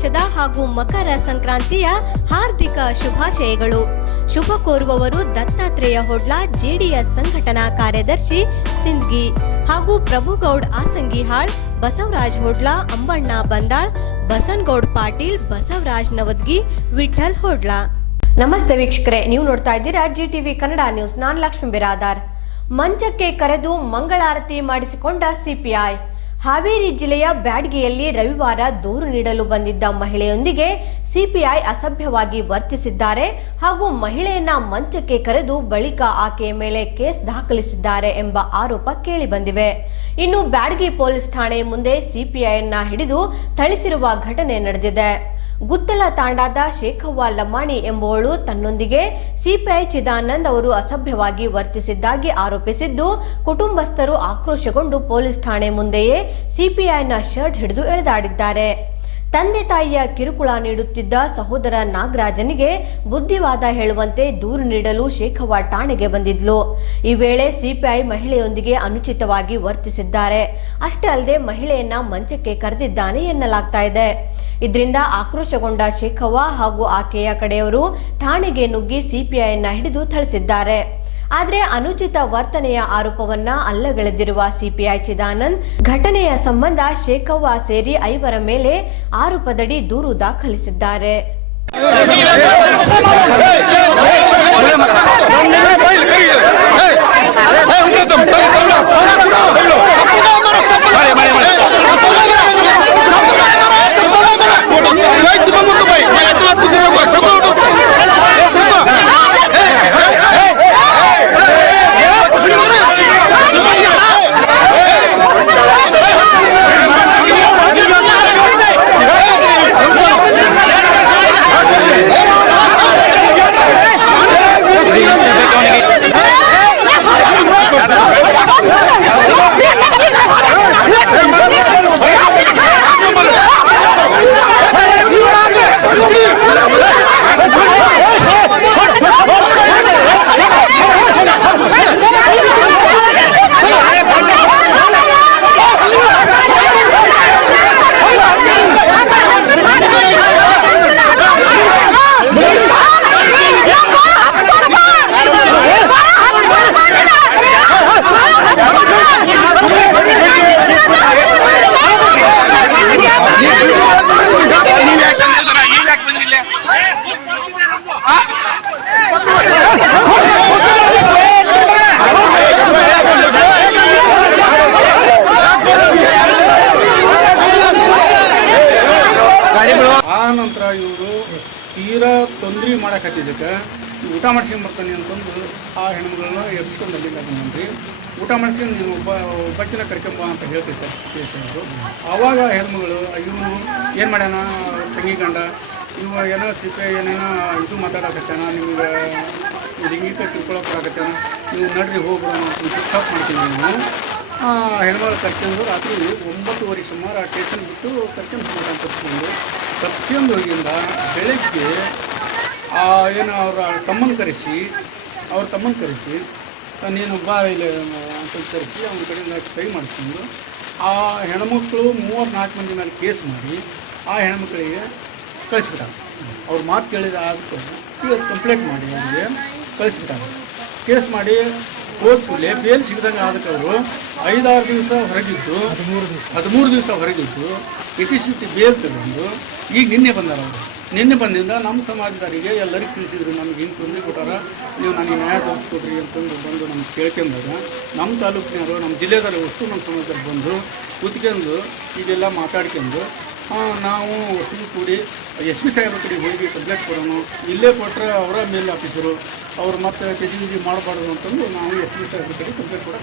ವರ್ಷದ ಹಾಗೂ ಮಕರ ಸಂಕ್ರಾಂತಿಯ ಹಾರ್ದಿಕ ಶುಭಾಶಯಗಳು. ಶುಭ ಕೋರುವವರು ದತ್ತಾತ್ರೇಯ ಹೊಡ್ಲ, ಜೆಡಿಎಸ್ ಸಂಘಟನಾ ಕಾರ್ಯದರ್ಶಿ ಸಿಂದ್ಗಿ ಹಾಗೂ ಪ್ರಭುಗೌಡ್ ಆಸಂಗಿಹಾಳ್, ಬಸವರಾಜ್ ಹೊಡ್ಲ, ಅಂಬಣ್ಣ ಬಂದಾಳ್, ಬಸನ್ಗೌಡ್ ಪಾಟೀಲ್, ಬಸವರಾಜ್ ನವದ್ಗಿ ವಿಠಲ್ ಹೊಡ್ಲ. ನಮಸ್ತೆ ವೀಕ್ಷಕರೇ, ನೀವು ನೋಡ್ತಾ ಇದ್ದೀರಾ ಜಿ ಟಿವಿ ಕನ್ನಡ ನ್ಯೂಸ್. ನಾನು ಲಕ್ಷ್ಮೀ ಬಿರಾದಾರ್. ಮಂಚಕ್ಕೆ ಕರೆದು ಮಂಗಳಾರತಿ ಮಾಡಿಸಿಕೊಂಡ ಸಿಪಿಐ. ಹಾವೇರಿ ಜಿಲ್ಲೆಯ ಬ್ಯಾಡ್ಗಿಯಲ್ಲಿ ರವಿವಾರ ದೂರು ನೀಡಲು ಬಂದಿದ್ದ ಮಹಿಳೆಯೊಂದಿಗೆ ಸಿಪಿಐ ಅಸಭ್ಯವಾಗಿ ವರ್ತಿಸಿದ್ದಾರೆ ಹಾಗೂ ಮಹಿಳೆಯನ್ನ ಮಂಚಕ್ಕೆ ಕರೆದು ಬಳಿಕ ಆಕೆಯ ಮೇಲೆ ಕೇಸ್ ದಾಖಲಿಸಿದ್ದಾರೆ ಎಂಬ ಆರೋಪ ಕೇಳಿಬಂದಿವೆ. ಇನ್ನು ಬ್ಯಾಡ್ಗಿ ಪೊಲೀಸ್ ಠಾಣೆ ಮುಂದೆ ಸಿಪಿಐಯನ್ನ ಹಿಡಿದು ಥಳಿಸಿರುವ ಘಟನೆ ನಡೆದಿದೆ. ಗುತ್ತಲ ತಾಂಡಾದ ಶೇಖವ್ವ ಲಮಾಣಿ ಎಂಬುವಳು ತನ್ನೊಂದಿಗೆ ಸಿಪಿಐ ಚಿದಾನಂದ್ ಅವರು ಅಸಭ್ಯವಾಗಿ ವರ್ತಿಸಿದ್ದಾಗಿ ಆರೋಪಿಸಿದ್ದು, ಕುಟುಂಬಸ್ಥರು ಆಕ್ರೋಶಗೊಂಡು ಪೊಲೀಸ್ ಠಾಣೆ ಮುಂದೆಯೇ ಸಿಪಿಐನ ಶರ್ಟ್ ಹಿಡಿದು ಎಳೆದಾಡಿದ್ದಾರೆ. ತಂದೆ ತಾಯಿಯ ಕಿರುಕುಳ ನೀಡುತ್ತಿದ್ದ ಸಹೋದರ ನಾಗರಾಜನಿಗೆ ಬುದ್ಧಿವಾದ ಹೇಳುವಂತೆ ದೂರು ನೀಡಲು ಶೇಖವ್ವ ಠಾಣೆಗೆ ಬಂದಿದ್ಲು. ಈ ವೇಳೆ ಸಿಪಿಐ ಮಹಿಳೆಯೊಂದಿಗೆ ಅನುಚಿತವಾಗಿ ವರ್ತಿಸಿದ್ದಾರೆ. ಅಷ್ಟೇ ಅಲ್ಲದೆ ಮಹಿಳೆಯನ್ನ ಮಂಚಕ್ಕೆ ಕರೆದಿದ್ದಾನೆ ಎನ್ನಲಾಗ್ತಾ ಇದೆ. ಇದರಿಂದ ಆಕ್ರೋಶಗೊಂಡ ಶೇಖವ್ವ ಹಾಗೂ ಆಕೆಯ ಕಡೆಯವರು ಠಾಣೆಗೆ ನುಗ್ಗಿ ಸಿಪಿಐನ ಹಿಡಿದು ಥಳಿಸಿದ್ದಾರೆ ಆದರೆ ಅನುಚಿತ ವರ್ತನೆಯ ಆರೋಪವನ್ನ ಅಲ್ಲಗಳೆದಿರುವ ಸಿಪಿಐ ಚಿದಾನಂದ್ ಘಟನೆಯ ಸಂಬಂಧ ಶೇಖವ್ವ ಸೇರಿ ಐವರ ಮೇಲೆ ಆರೋಪದಡಿ ದೂರು ದಾಖಲಿಸಿದ್ದಾರೆ ಮಾಡಕತ್ತಿದ್ದಕ್ಕೆ ಊಟ ಮಾಡ್ಸ್ಕೊಂಡು ಬರ್ತಾನೆ ಅಂತಂದು ಆ ಹೆಣ್ಮಗಳನ್ನ ಎಬ್ಸ್ಕೊಂಡು ಅಲ್ಲಿಂದ ಬಂದ್ರಿ ಊಟ ಮಾಡ್ಸ್ಕೊಂಡು ನೀನು ಒಬ್ಬ ಒಬ್ಬಕ್ಕಿನ ಕರ್ಕೊಂಬ ಅಂತ ಹೇಳ್ತೀವಿ ಸರ್ ಪೇಷಂಟು ಆವಾಗ ಹೆಣ್ಮಗಳು ಇವನು ಏನು ಮಾಡ್ಯಾನ, ತಂಗಿ ಗಂಡ, ಇವ ಏನೋ ಸಿಪ್ಪೆ, ಏನೇನೋ ಇದು ಮಾತಾಡಕತ್ತಾನ ನಿಮ್ಗೆ ಲಿಂಗಿಕ ತಿಳ್ಕೊಳ್ಳೋಕೆ ಬರಾಕತ್ತಾನ ನೀವು ನಡ್ರಿ ಹೋಗ್ಬಿಡೋಣ ಅಂತ ಶಿಕ್ಷಾಪ್ ಮಾಡ್ತೀನಿ ನೀವು ಹೆಣ್ಮಗಳು ಕರ್ಕೊಂಡು ರಾತ್ರಿ ಒಂಬತ್ತುವರೆ ಸುಮಾರು ಆ ಟೇಷನ್ ಬಿಟ್ಟು ಕರ್ಕೊಂಡು ಹೋಗ್ತಾರೆ ತಪ್ಪಿಸ್ಕೊಂಡು ತಪ್ಪಿಸ್ಕೊಂಡು ಹೋಗಿಂದ ಬೆಳಗ್ಗೆ ಏನು ಅವರ ತಮ್ಮನ ಕರೆಸಿ ಅವ್ರ ತಮ್ಮನ ಕರೆಸಿ ನೀನು ಬಾ ಇಲ್ಲಿ ಅಂತ ಕರೆಸಿ ಅವನ ಕಡೆಯಿಂದ ಸಹಿ ಮಾಡಿಸ್ಕೊಂಡು ಆ ಹೆಣ್ಮಕ್ಳು ಮೂವತ್ತು ನಾಲ್ಕು ಮಂದಿ ಮೇಲೆ ಕೇಸ್ ಮಾಡಿ ಆ ಹೆಣ್ಮಕ್ಳಿಗೆ ಕಳಿಸ್ಬಿಟ್ಟಾರೆ. ಅವ್ರ ಮಾತು ಕೇಳಿದ ಆದಕ್ಕೆ ಪಿ ಎಸ್ ಕಂಪ್ಲೇಂಟ್ ಮಾಡಿ ಅವರಿಗೆ ಕಳಿಸ್ಬಿಟ್ಟಾರೆ. ಕೇಸ್ ಮಾಡಿ ಹೋದ ಕೂಡಲೇ ಬೇಲ್ ಸಿಗದಂಗೆ ಆದಕ್ಕೆ ಅವರು ಐದಾರು ದಿವಸ ಹೊರಗಿದ್ದು ಹದಿಮೂರು ದಿವಸ. ಹೊರಗಿದ್ದು ಇಟಿಸಿಟಿ ಬೇಲ್ ತಗೊಂಡು ಈಗ ನಿನ್ನೆ ಬಂದಾರ ಅವರು. ನಿನ್ನೆ ಬಂದಿಂದ ನಮ್ಮ ಸಮಾಜದವರಿಗೆ ಎಲ್ಲರಿಗೂ ತಿಳಿಸಿದ್ರು, ನಮ್ಗೆ ಹಿಂಗೆ ತೊಂದರೆ ಕೊಟ್ಟಾರ, ನೀವು ನನಗೆ ನ್ಯಾಯ ತೋರಿಸ್ಕೊಡ್ರಿ ಅಂತಂದು ಬಂದು ನಮ್ಗೆ ಕೇಳ್ಕೊಂಡಾಗ ನಮ್ಮ ತಾಲೂಕಿನವರು, ನಮ್ಮ ಜಿಲ್ಲೆದವರು ಒಟ್ಟು ನಮ್ಮ ಸಮಾಜದಲ್ಲಿ ಬಂದು ಕೂತ್ಕೊಂಡು ಇದೆಲ್ಲ ಮಾತಾಡ್ಕೊಂಡು ನಾವು ಒಟ್ಟು ಕೂಡಿ ಎಸ್ ಪಿ ಸಾಹೇಬ್ರ ಕಡೆ ಹೋಗಿ ಕಂಪ್ಲೇಂಟ್ ಕೊಡೋಣ, ಇಲ್ಲೇ ಕೊಟ್ಟರೆ ಅವರ ಮೇಲ್ ಆಫೀಸರು ಅವ್ರು ಮತ್ತೆ ಕೆಸಿಜಿ ಮಾಡಬಾರ್ದು ಅಂತಂದು ನಾವು ಎಸ್ ಪಿ ಸಾಹೇಬ್ರ ಕಡೆ ಕಂಪ್ಲೇಂಟ್ ಕೂಡ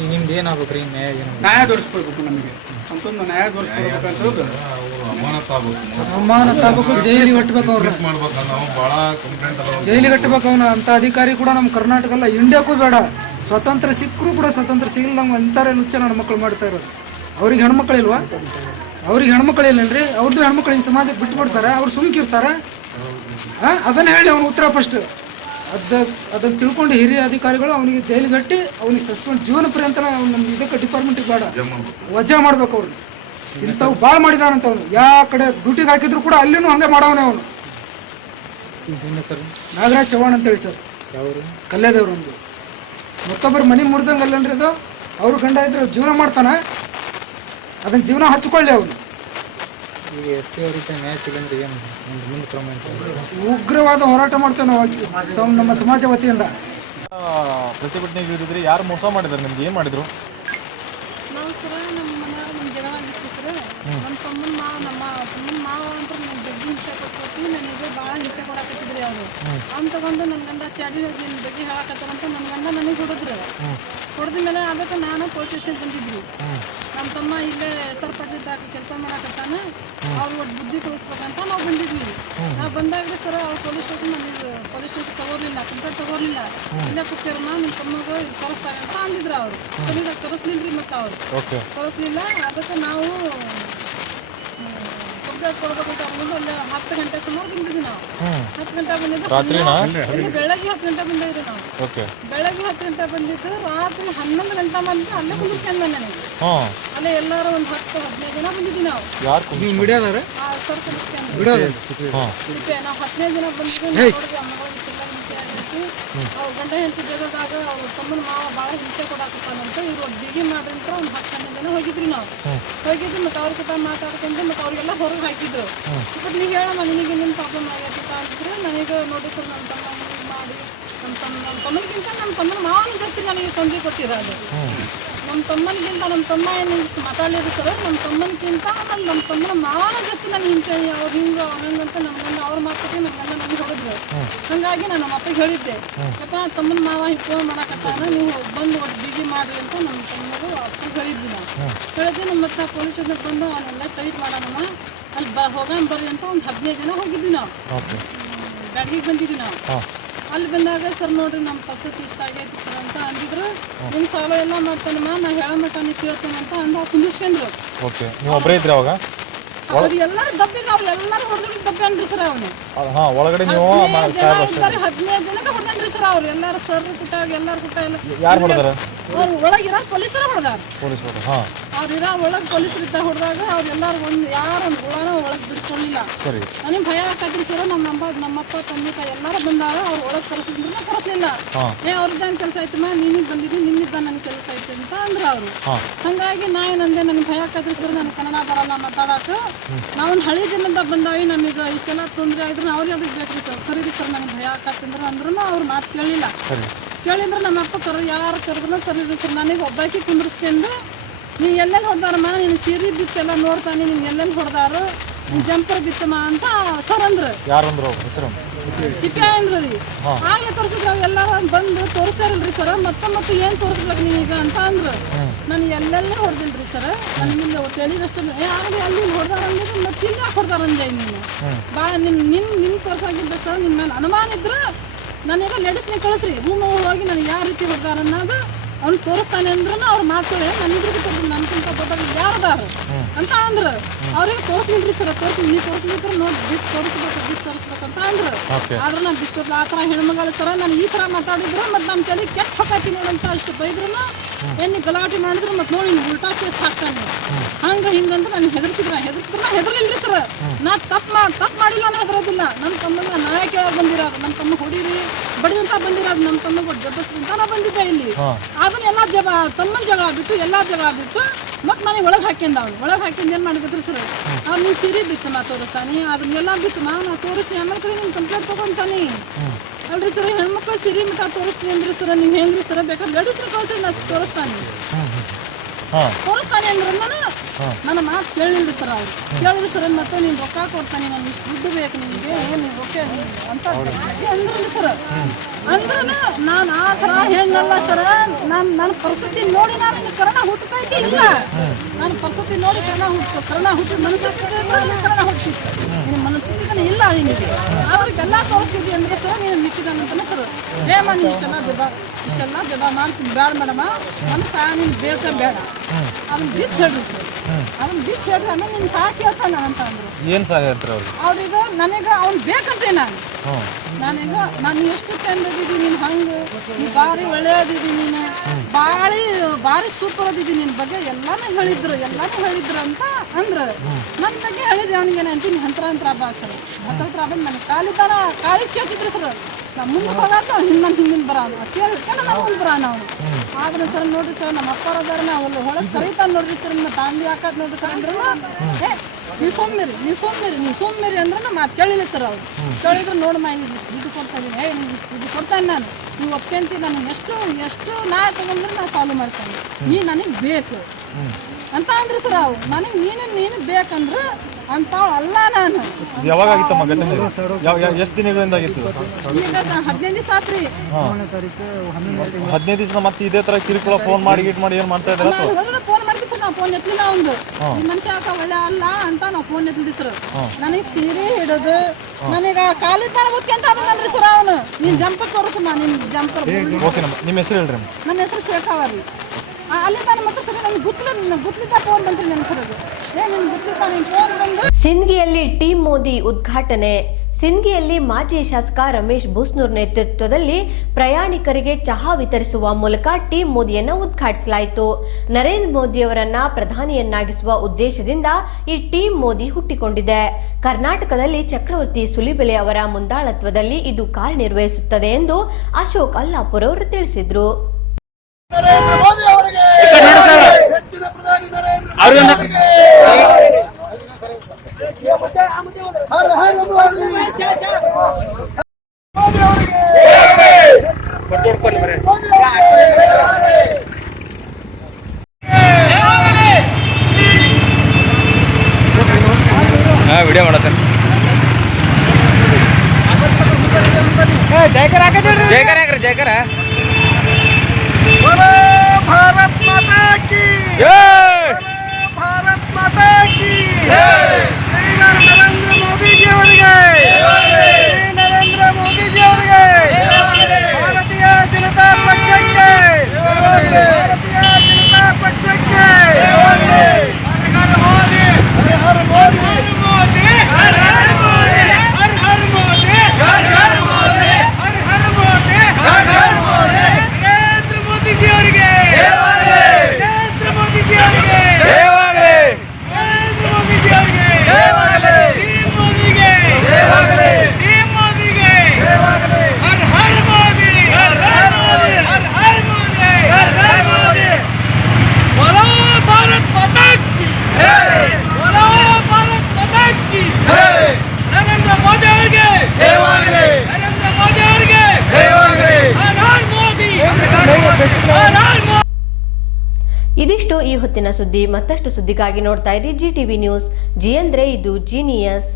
ಈಗ ನಿಮ್ದು ಏನಾಗ್ಬೇಕು ರೀ? ನ್ಯಾಯ ಏನು ನ್ಯಾಯ ದೊರಕಿಸ್ಕೊಡ್ಬೇಕು ನಮಗೆ. ಅಂತಂದು ನ್ಯಾಯ ಅಮಾನತ್ ಆಗ್ಬೇಕು. ಜೈಲಿಗೆ ಕಟ್ಟಬೇಕು ಅವ್ರು ಮಾಡ್ಬೇಕಂದ್ರೆ ನಾವು ಭಾಳ ಕಂಪ್ಲೇಂಟ್ ಅದಾವ ಜೈಲಿಗೆ ಕಟ್ಟಬೇಕು ಅವನ. ಅಂತ ಅಧಿಕಾರಿ ಕೂಡ ನಮ್ಮ ಕರ್ನಾಟಕ ಅಲ್ಲ ಇಂಡಿಯಾಕ್ಕೂ ಬೇಡ. ಸ್ವತಂತ್ರ ಸಿಕ್ಕರೂ ಕೂಡ ಸ್ವತಂತ್ರ ಸಿಗಲ್ಲ. ನಮ್ಗೆ ಅಂತಾರೆ ನುಚ್ಚ ನನ್ನ ಮಕ್ಕಳು ಮಾಡ್ತಾ ಇರೋದು. ಅವ್ರಿಗೆ ಹೆಣ್ಮಕ್ಳಿಲ್ವಾ ಅವ್ರಿಗೆ ಹೆಣ್ಮಕ್ಳಿಲ್ಲನ್ರಿ ಅವ್ರದ್ದು ಹೆಣ್ಮಕ್ಳು ಹಿಂಗೆ ಸಮಾಜಕ್ಕೆ ಬಿಟ್ಟು ಬಿಡ್ತಾರೆ ಅವ್ರು ಸುಮ್ಕಿರ್ತಾರೆ. ಹಾಂ ಅದನ್ನ ಹೇಳಿ ಅವ್ನು ಉತ್ತರ ಫಸ್ಟ್ ಅದ ಅದನ್ನು ತಿಳ್ಕೊಂಡು ಹಿರಿಯ ಅಧಿಕಾರಿಗಳು ಅವನಿಗೆ ಜೈಲು ಕಟ್ಟಿ ಅವನಿಗೆ ಸಸ್ಪೆಂಡ್ ಜೀವನ ಪರ್ಯಂತ ಅವ್ನು ನಮ್ಮ ಇದಕ್ಕೆ ಡಿಪಾರ್ಟ್ಮೆಂಟಿಗೆ ಬೇಡ. ವಜಾ ಮಾಡ್ಬೇಕು ಅವ್ರು. ಇಂಥವು ಭಾಳ ಮಾಡಿದಾನಂತ ಅವನು ಯಾವ ಕಡೆ ಡ್ಯೂಟಿಗೆ ಹಾಕಿದ್ರು ಕೂಡ ಅಲ್ಲಿನೂ ಹಂಗೆ ಮಾಡವನೇ ಅವನು. ನಾಗರಾಜ್ ಚವ್ಹಾಣ್ ಅಂತೇಳಿ ಸರ್. ಕಲ್ಯಾದೇವ್ರು ಒಂದು. ಮತ್ತೊಬ್ಬರು ಮನೆ ಮುರಿದಂಗೆ ಅಲ್ಲನ್ರಿ ಅದು. ಅವ್ರ ಗಂಡ ಇದ್ರೆ ಜೀವನ ಮಾಡ್ತಾನೆ. ಅದನ್ನ ಜೀವನ ಹಚ್ಕೊಳ್ಳಿ ಅವನು. ಈಗ ಎಸ್ ಪಿ ಅವ್ರಿಗೆ ನ್ಯಾಯ ಸಿಗಂದ್ರೆ ಏನು? ಮುಂದೆ ಕ್ರಮ ಅಂತ ಉಗ್ರವಾದ ಹೋರಾಟ ಮಾಡ್ತೇವೆ ನಾವು ಸಂ- ನಮ್ಮ ಸಮಾಜ ವತಿಯಿಂದ. ಪ್ರತಿಭಟನೆಗೆ ಇಳಿದಿದ್ರಿ ಯಾರು ಮೋಸ ಮಾಡಿದ್ರು ನಿಮ್ಗೆ ಏನು ಮಾಡಿದ್ರು? ನಾವು ಸರ ನಮ್ಮ ಜನ ಆಗಿತ್ತು ಸರ್ ನಮ್ಮ ತಮ್ಮನ ಮಾವ ನಮ್ಮ ತಮ್ಮನ ಮಾವ ಅಂತ ನನಗೆ ಬಗ್ಗೆ ಹಿಂಸೆ ಕೊಟ್ಕೊತೀವಿ ನನಗೆ ಭಾಳ ಹಿಂಸೆ ಕೊಡಕತ್ತಿದ್ರಿ ಅವರು ಅವ್ನು ತಗೊಂಡು ನನ್ನ ಗಂಡ ಚಾಡಿ ಹೋಗಿ ನಿನ್ನ ಬಗ್ಗೆ ಹೇಳಕತ್ತಾರಂತ ನನ್ನ ಗಂಡ ನನಗೆ ಹೊಡೆದ್ರು. ಹೊಡೆದ ಮೇಲೆ ಅದಕ್ಕೆ ನಾನು ಪೊಲೀಸ್ ಸ್ಟೇಷನ್ ಬಂದಿದ್ವಿ. ನಮ್ಮ ತಮ್ಮ ಇಲ್ಲೇ ಹೆಸರು ಪಟ್ಟಿದ್ದಾಗ ಕೆಲಸ ಮಾಡಕತ್ತಾನ ಅವ್ರು ಒಟ್ಟು ಬುದ್ಧಿ ಕಲಿಸ್ಬೇಕಂತ ನಾವು ಬಂದಿದ್ವಿ. ನಾವು ಬಂದಾಗ ಸರ್ ಅವ್ರು ಪೊಲೀಸ್ ಸ್ಟೇಷನ್ ನಮಗೆ ಪೊಲೀಸ್ ಸ್ಟೇಷನ್ ತಗೋರ್ಲಿಲ್ಲ ಕಂಪ್ಲೇಂಟ್ ತಗೋರ್ಲಿಲ್ಲ. ಇಲ್ಲೇ ಕೊಟ್ಟಿರಮ್ಮ ನಿಮ್ಮ ತಮ್ಮಗೆ ಕರೆಸ್ತಾರೆ ಅಂತ ಅಂದಿದ್ರು ಅವರು. ಕಲಿದಾಗ ರೀ ಮತ್ತೆ ಅವರು. ಓಕೆ ಕಳಿಸ್ಲಿಲ್ಲ ಅದಕ್ಕೆ ನಾವು ಕೊಡ್ಬೇಕಂತ ಹತ್ತು ಗಂಟೆ ಸುಮಾರು ಬಂದಿದ್ವಿ ನಾವು. ಹತ್ತು ಗಂಟೆ ಬಂದಿದ್ದು? ಬೆಳಗ್ಗೆ ಹತ್ತು ಗಂಟೆ ಬಂದಿದ್ವಿ ನಾವು. ಓಕೆ. ಬೆಳಗ್ಗೆ ಹತ್ತು ಗಂಟೆ ಬಂದಿದ್ದು ರಾತ್ರಿ ಹನ್ನೊಂದು ಗಂಟೆ ಬಂದು ಅಲ್ಲೇ ಕುಂದಿಸ್ಕೊಂಡ್ ನನಗೆ ಹಾಂ ಅಲ್ಲೇ ಎಲ್ಲರೂ ಒಂದು ಹತ್ತು ಹದಿನೈದು ಜನ ಬಂದಿದ್ವಿ ನಾವು. ಸರ್ ಕುಂದಿಸ್ಕೊಂಡು ಹಾಂ ಸಿಪ್ಪೆ ನಾವು ಹದಿನೈದು ಜನ ಬಂದಿದ್ದು ನೋಡಿದ್ವಿ ಅಮ್ಮಗಳಿಗೆ ಎಲ್ಲ ಹಿಂಸೆ ಆಗೈತಿ ಅವ್ರ ಗಂಡ ಹೆಂಡತಿ ಜಗದಾಗ ಅವ್ರ ತಮ್ಮನ ಮಾವ ಭಾಳ ಹಿಂಸೆ ಕೊಡಾಕತ್ತಾನಂತ ಇವ್ರು ಒಂದು ಬಿಗಿ ಮಾಡ್ರಿ ಅಂತ ಒಂದು ಹತ್ತು ಹನ್ನೊಂದು ಜನ ಹೋಗಿದ್ರಿ ನಾವು. ಹೋಗಿದ್ವಿ ಮತ್ತೆ ಅವ್ರ ಜೊತೆ ಮಾತಾಡ್ಕೊಂಡು ಮತ್ತೆ ಅವ್ರಿಗೆಲ್ಲ ಹೊರಗೆ ಹಾಕಿದ್ರು. ಬಟ್ ನೀವು ಹೇಳಮ್ಮ ನಿನಗೆ ಇನ್ನೇನು ಪ್ರಾಬ್ಲಮ್ ಆಗೈತಿ ಅಂತಿದ್ರೆ ನನಗೆ ನೋಡಿ ಸರ್ ನಮ್ಮ ತಮ್ಮ ಮಾಡಿ ನಮ್ಮ ತಮ್ಮ ನಮ್ಮ ತಮ್ಮನಿಗಿಂತ ನಮ್ಮ ತಮ್ಮನ ಮಾವನ ಜಾಸ್ತಿ ನನಗೆ ತೊಂದರೆ ಕೊಟ್ಟಿರೋದು. ನಮ್ಮ ತಮ್ಮನಿಗಿಂತ ನಮ್ಮ ತಮ್ಮ ಏನು ಮಾತಾಡಲಿಲ್ಲ ಸರ್ ನಮ್ಮ ತಮ್ಮನಿಗಿಂತ ಆಮೇಲೆ ನಮ್ಮ ತಮ್ಮನ ಭಾಳ ಜಾಸ್ತಿ ನಾನು ಹಿಂಸೆ ಅವ್ರು ಹಿಂಗೆ ಹಂಗಂತ ನನ್ನ ಗಂಡ ಅವ್ರ ಮಾತಾಡಿ ನನ್ನ ಗಂಡ ನನಗೆ ಹೊಡೆದ್ರು. ಹಾಗಾಗಿ ನಾನು ನಮ್ಮ ಅಪ್ಪಗೆ ಹೇಳಿದ್ದೆ ಅಪ್ಪ ತಮ್ಮನ ಮಾವ ಹಿಂಗೆ ಮಾಡಕತ್ತಾನ ನೀವು ಬಂದು ಒಟ್ಟು ಬಿಗಿ ಮಾಡಿರಿ ಅಂತ ನಮ್ಮ ತಮ್ಮಗೆ ಅಪ್ಪಗೆ ಹೇಳಿದ್ವಿ ನಾವು. ಹೇಳಿದ್ವಿ ನಮ್ಮ ಮತ್ತೆ ಪೊಲೀಸ್ ಸ್ಟೇಷನ್ಗೆ ಬಂದು ಅವನ್ನೆಲ್ಲ ಟೈಟ್ ಮಾಡೋಣ ಅಲ್ಲಿ ಬ ಹೋಗೋಣ ಬರ್ರಿ ಅಂತ ಒಂದು ಹದಿನೈದು ಜನ ಹೋಗಿದ್ವಿ ನಾವು. ಗಾಡಿಗೆ ಬಂದಿದ್ವಿ ನಾವು. ಅಲ್ಲಿ ಬಂದಾಗ ಸರ್ ನೋಡ್ರಿ ನಮ್ಮ ಪರಿಸ್ಥಿತಿ ಇಷ್ಟ ಆಗೈತಿ ಸರ್ ಅಂತ ಅಂದಿದ್ರು. ನಿನ್ನ ಸಾಲ ಎಲ್ಲ ಮಾಡ್ತಾನಮ್ಮ ನಾ ಹೇಳ ಮಟ್ಟ ನೀ ಕೇಳ್ತೇನೆ ಅಂತ ಅಂದ ಕುಂದಿಸ್ಕೊಂಡ್ರು. ಓಕೆ ನೀವು ಒಬ್ಬರೇ ಇದ್ರಿ ಅವಾಗ? ಅವ್ರು ಎಲ್ಲರೂ ದಬ್ಬಿಗೆ ಅವ್ರು ಎಲ್ಲರೂ ಹೊಡೆದ್ರು ದಬ್ಬೆ ಅನ್ರಿ ಸರ್ ಅವನು. ಹಾ ಒಳಗಡೆ ನೀವು ಹದಿನೈದು ಜನ ಇದ್ದಾರೆ ಹದಿನೈದು ಜನಕ್ಕೆ ಹೊಡೆದ್ರಿ ಸರ್ ಅವ್ರು. ಎಲ್ಲರೂ ಸರ್ ಕುಟ್ಟ ಎಲ್ಲರೂ ಕುಟ್ಟ ಎಲ್ಲ ಯಾರು ಹೊಡೆದಾರ? ಅವ್ರು ಒಳಗಿರೋ ಪೊಲೀಸರ ಹೊಡೆದಾರ. ಪೊಲೀಸ್ ಹೊಡೆದ ಹಾಂ. ಅವ್ರು ಇರೋ ಒಳಗೆ ಪೊಲೀಸರು ಇದ್ದ ಹೊಡೆದಾಗ ಅವ್ರು ಒಂದು ಯಾರು ಒಂದು ಹುಳನ ಒಳಗೆ ಬಿಡಿಸ್ಕೊಳ್ಳಿಲ್ಲ ಸರಿ. ನನಗೆ ಭಯ ಆಕತ್ರಿ ಸರ್ ನಮ್ಮ ಅಮ್ಮ ನಮ್ಮಪ್ಪ ತಂದೆ ತಾಯಿ ಎಲ್ಲರೂ ಬಂದಾರ ಅವ್ರು ಒಳಗೆ ಕರೆಸಿದ್ರು ನಾ ಕರೆಸ್ಲಿಲ್ಲ ಏ ಅವ್ರದ್ದೇನು ಕೆಲಸ ಆಯ್ತಮ್ಮ ನೀನಿಗೆ ಬಂದಿದ್ದೀನಿ ನಿನ್ನಿದ್ದ ನನ್ನ ಕೆಲಸ ಆಯ್ತು ಅಂತ ಅಂದ್ರು ಅವರು. ಹಂಗಾಗಿ ನಾ ಏನಂದೆ ನನಗೆ ಭಯ ಆಕತ್ರಿ ಸರ್ ನನ್ನ ಕನ್ನಡ ಬರಲ್ಲ ಮಾತಾಡಕ. ನಾವ್ ಹಳಿ ಜನದ ಬಂದಾವಿ ನಮಗೆ ಇಷ್ಟೆಲ್ಲ ತೊಂದರೆ ಆಯ್ತು ಅವ್ರಿಗೆ ಅದಕ್ಕೆ ಬೇಕ್ರಿ ಸರ್? ಖರೀದಿ ಸರ್ ನನಗೆ ಭಯ ಆಕತ್ತಂದ್ರೆ ಅಂದ್ರೂ ಅವ್ರು ಮಾತು ಕೇಳಿಲ್ಲ ಕೇಳಿದ್ರೆ ನಮ್ಮ ಅಪ್ಪ ಕರ ಯಾರು ಕರೆದ್ರು ಕರೀದ್ರು ಸರ್. ನನಗೆ ಒಬ್ಬಾಕಿ ಕುಂದ್ರಿಸ್ಕೊಂಡು ನೀನು ಎಲ್ಲೆಲ್ಲಿ ಹೊಡೆದಾರಮ್ಮ ನೀನು ಸೀರೆ ಬಿಚ್ಚೆಲ್ಲ ನೋಡ್ತಾನೆ ನೀನು ಎಲ್ಲೆಲ್ಲಿ ಹೊಡೆದಾರು? ನೀನು ಜಂಪರ್ ಬಿಚ್ಚಮ್ಮ ಅಂತ ಸರ್ ಅಂದ್ರು ಯಾರು ಅಂದ್ರು ಹೆಸರು? ಸಿಪಿ ಅಂದ್ರು ರೀ ಹಾಗೆ ತೋರಿಸಿದ್ರು ಅವೆಲ್ಲ ಬಂದು ತೋರಿಸ್ಯಾರಲ್ರಿ ಸರ್. ಮತ್ತೆ ಮತ್ತೆ ಏನು ತೋರಿಸ್ಬೇಕು ಈಗ ಅಂತ ಅಂದ್ರು. ನಾನು ಎಲ್ಲೆಲ್ಲ ಹೊಡೆದಿಲ್ರಿ ಸರ್. ನನಗೆ ಇಲ್ಲಿ ತಿಳಿದಷ್ಟು ಏ ಆಗಲಿ ಅಲ್ಲಿ ಹೊಡೆದಾರಂದ್ರೆ ಹೊಡೆದಾರ ಅಂದಿದ್ರು ಮತ್ತೆ ಇಲ್ಲಿ ಯಾಕೆ ಹೊಡೆದಾರ ಅಂದೆ ನೀನು? ಭಾಳ ನಿನ್ ನಿನ್ನ ನಿನ್ ತೋರ್ಸಾಗಿದ್ದ ಸರ್. ನಿನ್ನ ಮೇಲೆ ಅನುಮಾನ ಇದ್ರೆ ನನಗೆ ಲೆಡಿಸ್ನೇ ಕಳಿಸ್ರಿ. ಭೂಮಿ ಹೋಗಿ ನನಗೆ ಯಾವ ರೀತಿ ಹೋಗ್ತಾರ ಅನ್ನೋದು ಅವ್ನು ತೋರಿಸ್ತಾನೆ ಅಂದ್ರೂ ಅವ್ರ ಮಾತುಗಳೇ ನನ್ನ ಇದ್ರಿಗೆ ತೋರಿಸಿ ನನ್ಕಿಂತ ಬದಲು ಯಾರದಾರು ಅಂತ ಅಂದ್ರು. ಅವ್ರಿಗೆ ತೋರಿಸ್ಲಿಲ್ರಿ ಸರ್ ತೋರಿಸಿ ನೀ ತೋರಿಸ್ಲಿಕ್ಕೆ ನೋಡಿ ಬಿಸ್ ತೋರಿಸ್ಬೇಕು ಬಿಸ್ ತೋರಿಸ್ಬೇಕು ಅಂತ ಅಂದ್ರು. ಆದ್ರೆ ನಾನು ಬಿಸ್ಕೊಡ್ಲ ಆ ಥರ ಹೆಣ್ಮಗಳು ಸರ ನಾನು ಈ ಥರ ಮಾತಾಡಿದ್ರು ಮತ್ತು ನಾನು ತಲೆ ಕೆಟ್ಟ ಹೋಗ್ತೀನಿ ನೋಡಂತ ಅಷ್ಟು ಬೈದ್ರು ಎಣ್ಣೆ ಗಲಾಟೆ ಮಾಡಿದ್ರೆ ಮತ್ತೆ ನೋಡಿ ಉಲ್ಟಾ ಕೇಸ್ ಹಾಕ್ತಾನೆ ಹಂಗ ಹಿಂಗಂದ್ರೆ ನಾನು ಹೆದರ್ಸಿದ್ರ ಹೆದರ್ಸಿದ್ರ ನಾ ಹೆದರ್ಲಿಲ್ರಿ ಸರ್. ನಾ ತಪ್ಪು ಮಾಡಿ ತಪ್ಪು ಮಾಡಿಲ್ಲ ನಾನು ಹೆದರೋದಿಲ್ಲ. ನಮ್ಮ ತಮ್ಮನ ನಾಯಕ ಬಂದಿರೋದು ನಮ್ಮ ತಮ್ಮ ಹೊಡೀರಿ ಬಡಿದಂತ ಬಂದಿರೋದು ನಮ್ಮ ತಮ್ಮ ಜಬ್ಬಸ್ರಿಂದ ನಾ ಬಂದಿದ್ದೆ ಇಲ್ಲಿ. ಆದ್ರೆ ಎಲ್ಲ ಜಗ ತಮ್ಮನ ಜಗಳ ಬಿಟ್ಟು ಎಲ್ಲ ಜಗಳ ಬಿಟ್ಟು ಮತ್ತೆ ನನಗೆ ಒಳಗೆ ಹಾಕ್ಯಂದ ಅವ್ನು. ಒಳಗೆ ಹಾಕ್ಯಂದು ಏನು ಮಾಡಿದ್ರಿ ಸರ್? ಅವ್ನು ಸೀರೆ ಬಿಚ್ಚಮ್ಮ ತೋರಿಸ್ತಾನೆ. ಅದನ್ನೆಲ್ಲ ಬಿಚ್ಚಮ್ಮ ನಾ ತೋರಿಸಿ ಆಮೇಲೆ ಕಡೆ ನಿಮ್ಮ ಕಂಪ್ಲೇಂಟ್ ತೊಗೊಂತಾನೆ. ಅಲ್ರಿ ಸರ್ ಹೆಣ್ಮಕ್ಳು ಸಿರಿ ಮಠ ತೋರಿಸ್ತೀನಿ ಅಂದ್ರಿ ಸರ್. ನೀವು ಹೆಂಗ್ರಿ ಸರ್? ಬೇಕಾದ್ರೆ ಲೇಡೀಸ್ನ ಕಳ್ತೀನಿ ನಾ ತೋರಿಸ್ತಾನೆ. ತೋರಿಸ್ತಾನೆ ಅಂದ್ರೆ ನಾನು ನನ್ನ ಮಾತು ಕೇಳಿಲ್ಲ ಸರ್ ಅವ್ರು. ಕೇಳಿದ್ರು ಸರ್ ಮತ್ತೆ ನೀನು ರೊಕ್ಕ ಕೊಡ್ತಾನೆ ನಾನು ಇಷ್ಟು ದುಡ್ಡು ಬೇಕು ನಿನಗೆ ಏನು ರೊಕ್ಕ ಅಂತ ಅಂದ್ರಿ ಸರ್. ಅಂದ್ರೂ ನಾನು ಆ ಥರ ಹೇಳಲ್ಲ ಸರ್. ನಾನು ನನ್ನ ಪರಿಸ್ಥಿತಿ ನೋಡಿ ನಾನು ಕರ್ಣ ಹುಟ್ಟುತ್ತೈತಿ ಇಲ್ಲ. ನಾನು ಪರಿಸ್ಥಿತಿ ನೋಡಿ ಕರ್ಣ ಹುಟ್ಟು ಕರ್ಣ ಹುಟ್ಟಿ ಮನಸ್ಸಿಗೆ ಕರ್ಣ ಹುಟ್ಟಿತ್ತು ಮನಸ್ಸಿಗೆ ಇಲ್ಲ ನಿನಗೆ ಅವ್ರಿಗೆಲ್ಲ ತೋರಿಸ್ತಿದ್ವಿ ಅಂದ್ರೆ ಸರ್ ನೀನು ಮಿಕ್ಕಿದಂತಾನೆ ಸರ್. ಹೇಮ ನೀನು ಇಷ್ಟೆಲ್ಲ ಜಬ ಇಷ್ಟೆಲ್ಲ ಜಬ ಮಾಡ್ತೀನಿ. ಬೇಡ ಮೇಡಮ ಒಂದು ಸಹ ನೀನು ಬೇಕ ಬೇಡ. ಅವನು ಬಿಚ್ಚ ಹೇಳ್ರಿ ಸರ್. ಅವನು ಬಿಚ್ಚ ಹೇಳ್ರಿ ಆಮೇಲೆ ನೀನು ಸಹ ಕೇಳ್ತಾನೆ ಅಂತ ಅಂದ್ರು. ಏನು ಸಹ ಹೇಳ್ತಾರೆ ಅವ್ರಿಗೆ? ಅವ್ರಿಗೆ ನನಗೆ ಅವ್ನು ಬೇಕಂತೆ ನಾನು. ನಾನೀಗ ನಾನು ಎಷ್ಟು ಚಂದ ಇದ್ದೀನಿ, ನೀನು ಹಂಗೆ, ನೀ ಭಾರಿ ಒಳ್ಳೆಯದಿದಿ ನೀನು. ಭಾರಿ ಭಾರಿ ಸೂಪರ್ ಅದಿದಿ ನಿನ್ನ ಬಗ್ಗೆ. ಎಲ್ಲಾನು ಹೇಳಿದ್ರು ಎಲ್ಲಾನು ಹೇಳಿದ್ರು ಅಂತ ಅಂದ್ರೆ. ನನ್ನ ಬಗ್ಗೆ ಹೇಳಿದೆ ಅವನಿಗೆ? ಅಂತೀನಿ ಹಂತರ ಹಂತರ ಬಾ ಸರ್ ಹತ್ರ ಬಂದು ನನಗೆ ಕಾಲಿದ್ದಾರ ಕಾಳಿ ಚೇತಿದ್ರು ಸರ್. ನಮ್ಮ ಮುಂದೆ ಹೋಗಾಟ ಹಿಂದೆ ಹಿಂದಿನ ಬರ ಚೇರ್ ಹಿಡ್ಕೊಂಡು ನಾವು ಮುಂದೆ ಬರ ನಾವು ಆದ್ರೆ ಸರ್ ನೋಡ್ರಿ ಸರ್, ನಮ್ಮ ಅಪ್ಪಾರ ಅದಾರ, ನಾವು ಹೊಳಗೆ ಕರೀತಾನ ನೋಡ್ರಿ ಸರ್, ನಿಮ್ಮ ತಾಂಡಿ ಹಾಕದ್ ನೋಡ್ರಿ ಸರ್ ಅಂದ್ರು ಏ ನೀವು ಸೋಮ್ಮೇರಿ ನೀವು ಸೋಮ್ಮೇರಿ ನೀವು ಸೋಮ್ಮೇರಿ ಅಂದ್ರೆ ನಾ ಮಾತು ಕೇಳಿಲ್ಲ ಸರ್ ಅವ್ರು. ಕೇಳಿದ್ರು ನೋಡಮ್ಮ ಇಲ್ಲಿ ಇಷ್ಟು ದುಡ್ಡು ಕೊಡ್ತಾ ಇದೀನಿ, ಏ ನೀವು ಕೊಡ್ತಾನೆ ನಾನು. ನೀವು ಒಪ್ಕೊಂತಿ ನನಗೆ ಎಷ್ಟು ಎಷ್ಟು ನಾ ತಗೊಂಡ್ರೆ ನಾ ಸಾಲ್ವ್ ಮಾಡ್ತೇನೆ. ನೀ ನನಗೆ ಬೇಕು. ಅಂತ ಅಂದ್ರೆ ಸರ್ ಅವು ನನಗೆ ನೀನು ನೀನು ಬೇಕಂದ್ರೆ ಅಂತಾವ್ ಅಲ್ಲ ನಾನು. ಇದು ಯಾವಾಗ ಆಗಿತ್ತಮ್ಮ ಘಟನೆ? ಎಷ್ಟು ದಿನಗಳಿಂದ ಆಗಿತ್ತು? ಈಗ ನಾ ಹದಿನೈದು ದಿವಸ ಆತ್ರಿ. ಹದಿನೈದು ದಿವಸ ಮತ್ತೆ ಇದೇ ತರ ಕಿರುಕುಳ ಫೋನ್ ಮಾಡಿ ಗೀಟ್ ಮಾಡಿ ಏನ್ ಮಾಡ್ತಾ ಇದ್ದಾರೆ ನಾನು ಹೋದ್ರೆ ಫೋನ್ ಮಾಡಿದ್ವಿ ಸರ್ ನಾವು ಫೋನ್ ಎತ್ತಲಿಲ್ಲ ಅವ್ನು ಈ ಮನುಷ್ಯ ಯಾಕ ಒಳ್ಳೆ ಅಲ್ಲ ಅಂತ ನಾವು ಫೋನ್ ಎತ್ತಲಿದ್ವಿ ಸರ್. ನನಗೆ ಸೀರೆ ಹಿಡಿದು ನನಗೆ ಕಾಲಿದ್ದಾನ ಓದ್ಕೊಂತ ಬಂದ್ರಿ ಸರ್ ಅವನು. ನೀನ್ ಜಂಪರ್ ತೋರಿಸಮ್ಮ ನಿನ್ ಜಂಪರ್ ಓಕೆ ನಮ್ಮ ನಿಮ್ಮ ಹೆಸರು ಹೇಳ್ರಿ ಅಮ್ಮ. ನನ್ನ ಹೆಸರು ಶೇಖಾವರಿ ಅಲ್ಲಿಂದ ಮತ್ತೆ ಸರಿ ನನ್ಗೆ ಗುತ್ಲ ಗುತ್ಲಿದ್ದ ಫೋನ್ ಬಂತ್ರಿ ನನ್ನ ಸರ್ ಅದು. ಸಿಂದ್ಗಿಯಲ್ಲಿ ಟೀಮ್ ಮೋದಿ ಉದ್ಘಾಟನೆ. ಸಿಂಧಿಯಲ್ಲಿ ಮಾಜಿ ಶಾಸಕ ರಮೇಶ್ ಬುಸ್ನೂರ್ ನೇತೃತ್ವದಲ್ಲಿ ಪ್ರಯಾಣಿಕರಿಗೆ ಚಹಾ ವಿತರಿಸುವ ಮೂಲಕ ಟೀಮ್ ಮೋದಿಯನ್ನು ಉದ್ಘಾಟಿಸಲಾಯಿತು. ನರೇಂದ್ರ ಮೋದಿಯವರನ್ನ ಪ್ರಧಾನಿಯನ್ನಾಗಿಸುವ ಉದ್ದೇಶದಿಂದ ಈ ಟೀಮ್ ಮೋದಿ ಹುಟ್ಟಿಕೊಂಡಿದೆ. ಕರ್ನಾಟಕದಲ್ಲಿ ಚಕ್ರವರ್ತಿ ಸುಲಿಬೆಲೆ ಅವರ ಮುಂದಾಳತ್ವದಲ್ಲಿ ಇದು ಕಾರ್ಯನಿರ್ವಹಿಸುತ್ತದೆ ಎಂದು ಅಶೋಕ್ ಅಲ್ಲಾಪುರ್ ಅವರು ತಿಳಿಸಿದ್ರು ಹೊತ್ತಿನ ಸುದ್ದಿ ಮತ್ತಷ್ಟು ಸುದ್ದಿಗಾಗಿ ನೋಡ್ತಾ ಇರಿ ಜಿ ಟಿವಿ ನ್ಯೂಸ್ ಜಿ ಅಂದ್ರೆ ಇದು ಜೀನಿಯಸ್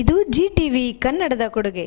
ಇದು ಜಿ ಟಿವಿ ಕನ್ನಡದ ಕೊಡುಗೆ.